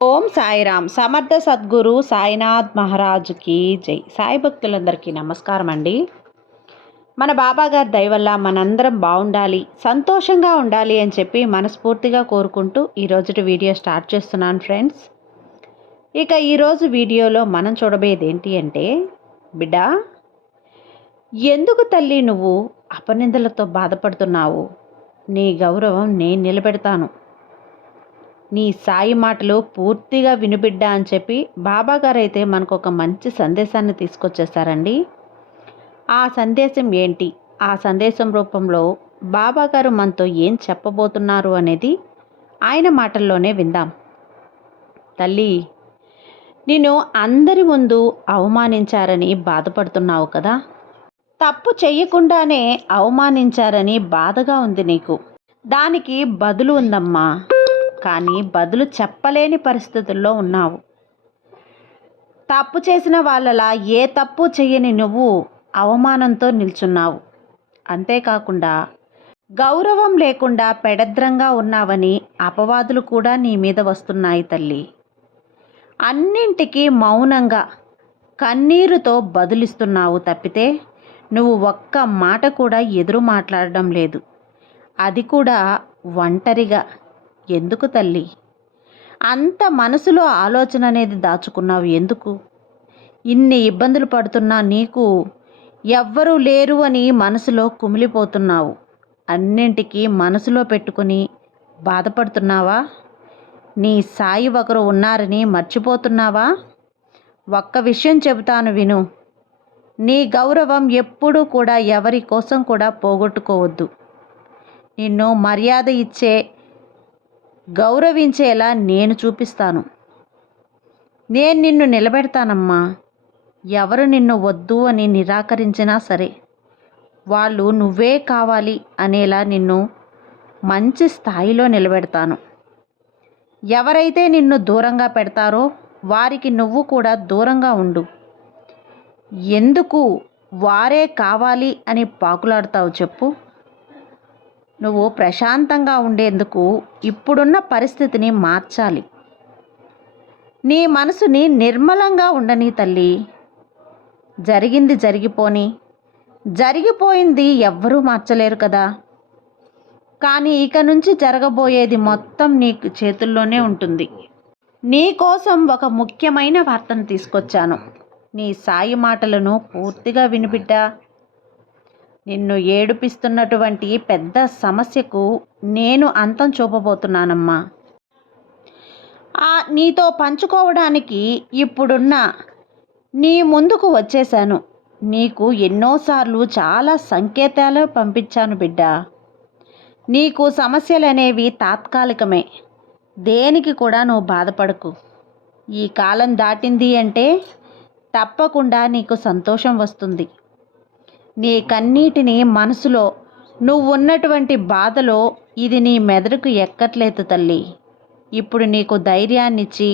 ఓం సాయిరామ్. సమర్థ సద్గురు సాయినాథ్ మహారాజుకి జై. సాయి భక్తులందరికీ నమస్కారం అండి. మన బాబా గారి దయ వల్ల మనందరం బాగుండాలి, సంతోషంగా ఉండాలి అని చెప్పి మనస్ఫూర్తిగా కోరుకుంటూ ఈరోజు వీడియో స్టార్ట్ చేస్తున్నాను ఫ్రెండ్స్. ఇక ఈరోజు వీడియోలో మనం చూడబోయేది ఏంటి అంటే, బిడ్డ, ఎందుకు తల్లి నువ్వు అపనిందలతో బాధపడుతున్నావు? నీ గౌరవం నేను నిలబెడతాను. నీ సాయి మాటలు పూర్తిగా వినుబిడ్డా అని చెప్పి బాబాగారు అయితే మనకు ఒక మంచి సందేశాన్ని తీసుకొచ్చేసారండి. ఆ సందేశం ఏంటి, ఆ సందేశం రూపంలో బాబాగారు మనతో ఏం చెప్పబోతున్నారు అనేది ఆయన మాటల్లోనే విందాం. తల్లి, నిన్ను అందరి ముందు అవమానించారని బాధపడుతున్నావు కదా. తప్పు చెయ్యకుండానే అవమానించారని బాధగా ఉంది నీకు. దానికి బదులు ఉందమ్మా, కానీ బదులు చెప్పలేని పరిస్థితుల్లో ఉన్నావు. తప్పు చేసిన వాళ్ళలా ఏ తప్పు చెయ్యని నువ్వు అవమానంతో నిల్చున్నావు. అంతేకాకుండా గౌరవం లేకుండా పెడద్రంగా ఉన్నావని అపవాదులు కూడా నీ మీద వస్తున్నాయి తల్లి. అన్నింటికీ మౌనంగా కన్నీరుతో బదులిస్తున్నావు తప్పితే నువ్వు ఒక్క మాట కూడా ఎదురు మాట్లాడడం లేదు. అది కూడా ఒంటరిగా. ఎందుకు తల్లి అంత మనసులో ఆలోచన అనేది దాచుకున్నావు? ఎందుకు ఇన్ని ఇబ్బందులు పడుతున్నా నీకు ఎవ్వరూ లేరు అని మనసులో కుమిలిపోతున్నావు? అన్నింటికీ మనసులో పెట్టుకుని బాధపడుతున్నావా? నీ సాయి ఒకరు ఉన్నారని మర్చిపోతున్నావా? ఒక్క విషయం చెబుతాను విను. నీ గౌరవం ఎప్పుడూ కూడా ఎవరి కోసం కూడా పోగొట్టుకోవద్దు. నిన్ను మర్యాద ఇచ్చే, గౌరవించేలా నేను చూపిస్తాను. నేను నిన్ను నిలబెడతానమ్మా. ఎవరు నిన్ను వద్దు అని నిరాకరించినా సరే వాళ్ళు నువ్వే కావాలి అనేలా నిన్ను మంచి స్థాయిలో నిలబెడతాను. ఎవరైతే నిన్ను దూరంగా పెడతారో వారికి నువ్వు కూడా దూరంగా ఉండు. ఎందుకు వారే కావాలి అని పాకులాడతావు చెప్పు? నువ్వు ప్రశాంతంగా ఉండేందుకు ఇప్పుడున్న పరిస్థితిని మార్చాలి. నీ మనసుని నిర్మలంగా ఉండని తల్లి. జరిగింది జరిగిపోని. జరిగిపోయింది ఎవ్వరూ మార్చలేరు కదా. కానీ ఇక నుంచి జరగబోయేది మొత్తం నీ చేతుల్లోనే ఉంటుంది. నీ కోసం ఒక ముఖ్యమైన వార్తను తీసుకొచ్చాను. నీ సాయి మాటలను పూర్తిగా వినిబిడ్డా. నిన్ను ఏడిపిస్తున్నటువంటి పెద్ద సమస్యకు నేను అంతం చూపబోతున్నానమ్మా. నీతో పంచుకోవడానికి ఇప్పుడున్న నీ ముందుకు వచ్చేశాను. నీకు ఎన్నోసార్లు చాలా సంకేతాలు పంపించాను బిడ్డ. నీకు సమస్యలు అనేవి తాత్కాలికమే. దేనికి కూడా నువ్వు బాధపడకు. ఈ కాలం దాటింది అంటే తప్పకుండా నీకు సంతోషం వస్తుంది. నీ కన్నీటిని మనసులో నువ్వున్నటువంటి బాధలో ఇది నీ మెదడుకు ఎక్కట్లేదు తల్లి. ఇప్పుడు నీకు ధైర్యాన్నిచ్చి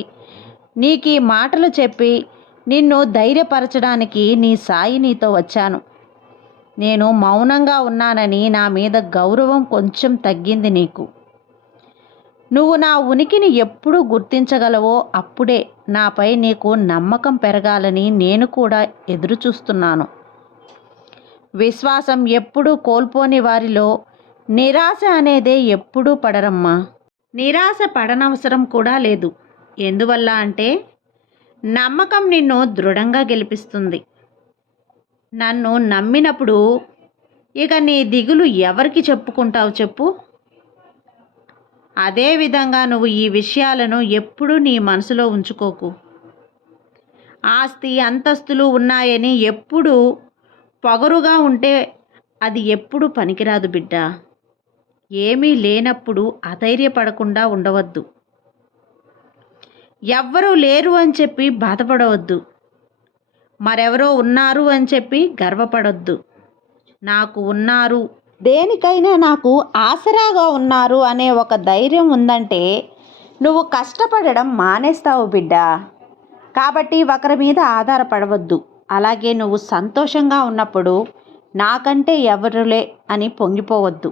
నీకు ఈ మాటలు చెప్పి నిన్ను ధైర్యపరచడానికి నీ సాయి నీతో వచ్చాను. నేను మౌనంగా ఉన్నానని నా మీద గౌరవం కొంచెం తగ్గింది నీకు. నువ్వు నా ఉనికిని ఎప్పుడు గుర్తించగలవో అప్పుడే నాపై నీకు నమ్మకం పెరగాలని నేను కూడా ఎదురు చూస్తున్నాను. విశ్వాసం ఎప్పుడూ కోల్పోని వారిలో నిరాశ అనేదే ఎప్పుడూ పడరమ్మా. నిరాశ పడనవసరం కూడా లేదు. ఎందువల్ల అంటే నమ్మకం నిన్ను దృఢంగా గెలిపిస్తుంది. నన్ను నమ్మినప్పుడు ఇక నీ దిగులు ఎవరికి చెప్పుకుంటావు చెప్పు? అదేవిధంగా నువ్వు ఈ విషయాలను ఎప్పుడూ నీ మనసులో ఉంచుకోకు. ఆస్తి అంతస్తులు ఉన్నాయని ఎప్పుడూ పొగరుగా ఉంటే అది ఎప్పుడు పనికిరాదు బిడ్డ. ఏమీ లేనప్పుడు అధైర్యపడకుండా ఉండవద్దు. ఎవ్వరూ లేరు అని చెప్పి బాధపడవద్దు. మరెవరో ఉన్నారు అని చెప్పి గర్వపడొద్దు. నాకు ఉన్నారు, దేనికైనా నాకు ఆసరాగా ఉన్నారు అనే ఒక ధైర్యం ఉందంటే నువ్వు కష్టపడడం మానేస్తావు బిడ్డ. కాబట్టి ఒకరి మీద ఆధారపడవద్దు. అలాగే నువ్వు సంతోషంగా ఉన్నప్పుడు నాకంటే ఎవరులే అని పొంగిపోవద్దు.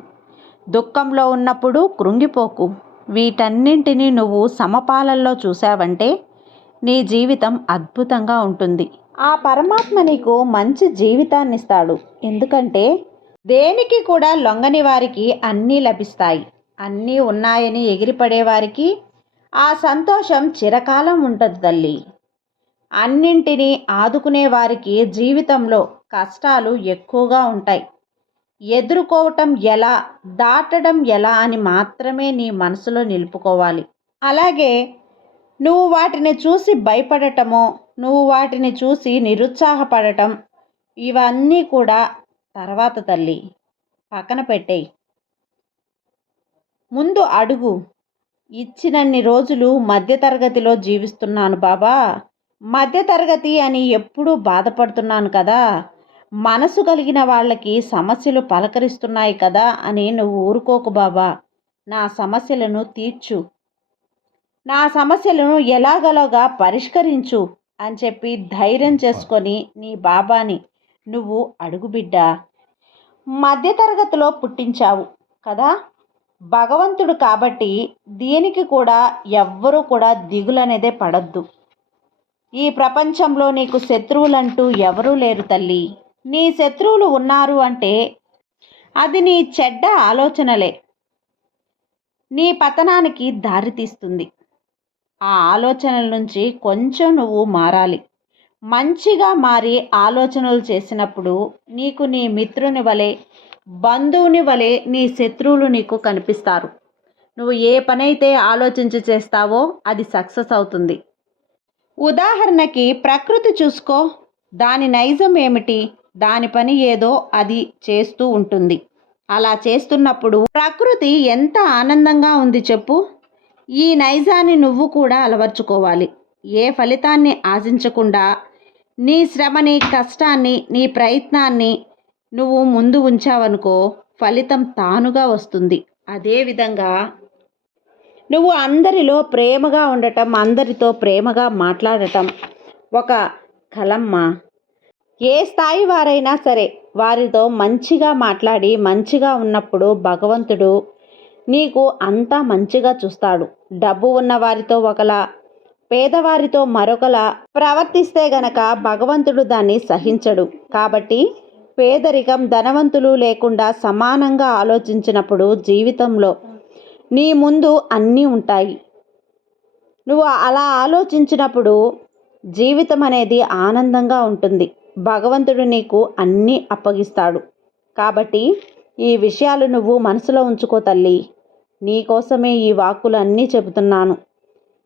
దుఃఖంలో ఉన్నప్పుడు కృంగిపోకు. వీటన్నింటినీ నువ్వు సమపాలల్లో చూసావంటే నీ జీవితం అద్భుతంగా ఉంటుంది. ఆ పరమాత్మ నీకు మంచి జీవితాన్ని ఇస్తాడు. ఎందుకంటే దేనికి కూడా లొంగని వారికి అన్నీ లభిస్తాయి. అన్నీ ఉన్నాయని ఎగిరిపడేవారికి ఆ సంతోషం చిరకాలం ఉంటుంది తల్లి. అన్నింటినీ ఆదుకునే వారికి జీవితంలో కష్టాలు ఎక్కువగా ఉంటాయి. ఎదుర్కోవటం ఎలా, దాటడం ఎలా అని మాత్రమే నీ మనసులో నిలుపుకోవాలి. అలాగే నువ్వు వాటిని చూసి భయపడటమో, నువ్వు వాటిని చూసి నిరుత్సాహపడటం, ఇవన్నీ కూడా తర్వాత తల్లి, పక్కన పెట్టేయి. ముందు అడుగు. ఇచ్చినన్ని రోజులు మధ్యతరగతిలో జీవిస్తున్నాను బాబా, మధ్యతరగతి అని ఎప్పుడూ బాధపడుతున్నాను కదా, మనసు కలిగిన వాళ్ళకి సమస్యలు పలకరిస్తున్నాయి కదా అని నువ్వు ఊరుకోకు బాబా. నా సమస్యలను తీర్చు, నా సమస్యలను ఎలాగలాగా పరిష్కరించు అని చెప్పి ధైర్యం చేసుకొని నీ బాబాని నువ్వు అడుగు బిడ్డ. మధ్యతరగతిలో పుట్టించావు కదా భగవంతుడు, కాబట్టి దీనికి కూడా ఎవ్వరూ కూడా దిగులనేదే పడద్దు. ఈ ప్రపంచంలో నీకు శత్రువులంటూ ఎవరూ లేరు తల్లి. నీ శత్రువులు ఉన్నారు అంటే అది నీ చెడ్డ ఆలోచనలే నీ పతనానికి దారితీస్తుంది. ఆ ఆలోచనల నుంచి కొంచెం నువ్వు మారాలి. మంచిగా మారి ఆలోచనలు చేసినప్పుడు నీకు నీ మిత్రుని వలె, బంధువుని వలె నీ శత్రువులు నీకు కనిపిస్తారు. నువ్వు ఏ పనైతే ఆలోచించి చేస్తావో అది సక్సెస్ అవుతుంది. ఉదాహరణకి ప్రకృతి చూసుకో, దాని నైజం ఏమిటి, దాని పని ఏదో అది చేస్తూ ఉంటుంది. అలా చేస్తున్నప్పుడు ప్రకృతి ఎంత ఆనందంగా ఉంది చెప్పు. ఈ నైజాన్ని నువ్వు కూడా అలవర్చుకోవాలి. ఏ ఫలితాన్ని ఆశించకుండా నీ శ్రమని, కష్టాన్ని, నీ ప్రయత్నాన్ని నువ్వు ముందు ఉంచావనుకో, ఫలితం తానుగా వస్తుంది. అదేవిధంగా నువ్వు అందరిలో ప్రేమగా ఉండటం, అందరితో ప్రేమగా మాట్లాడటం ఒక కలమ్మ. ఏ స్థాయి వారైనా సరే వారితో మంచిగా మాట్లాడి మంచిగా ఉన్నప్పుడు భగవంతుడు నీకు అంతా మంచిగా చూస్తాడు. డబ్బు ఉన్న వారితో ఒకలా, పేదవారితో మరొకలా ప్రవర్తిస్తే గనక భగవంతుడు దాన్ని సహించడు. కాబట్టి పేదరికం, ధనవంతులు లేకుండా సమానంగా ఆలోచించినప్పుడు జీవితంలో నీ ముందు అన్నీ ఉంటాయి. నువ్వు అలా ఆలోచించినప్పుడు జీవితం అనేది ఆనందంగా ఉంటుంది. భగవంతుడు నీకు అన్నీ అప్పగిస్తాడు. కాబట్టి ఈ విషయాలు నువ్వు మనసులో ఉంచుకో తల్లి. నీకోసమే ఈ వాక్కులు అన్నీ చెబుతున్నాను.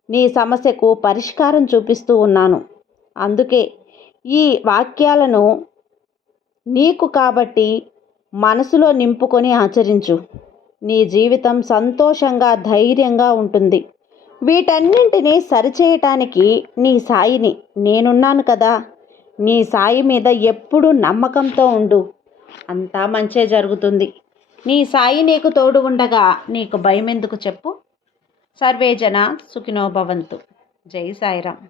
నీ సమస్యకు పరిష్కారం చూపిస్తూ ఉన్నాను. అందుకే ఈ వాక్యాలను నీకు కాబట్టి మనసులో నింపుకొని ఆచరించు. నీ జీవితం సంతోషంగా, ధైర్యంగా ఉంటుంది. వీటన్నింటినీ సరిచేయటానికి నీ సాయిని నేనున్నాను కదా. నీ సాయి మీద ఎప్పుడూ నమ్మకంతో ఉండు. అంతా మంచే జరుగుతుంది. నీ సాయి నీకు తోడు ఉండగా నీకు భయం ఎందుకు చెప్పు. సర్వేజన సుఖినో భవంతు. జై సాయిరామ్.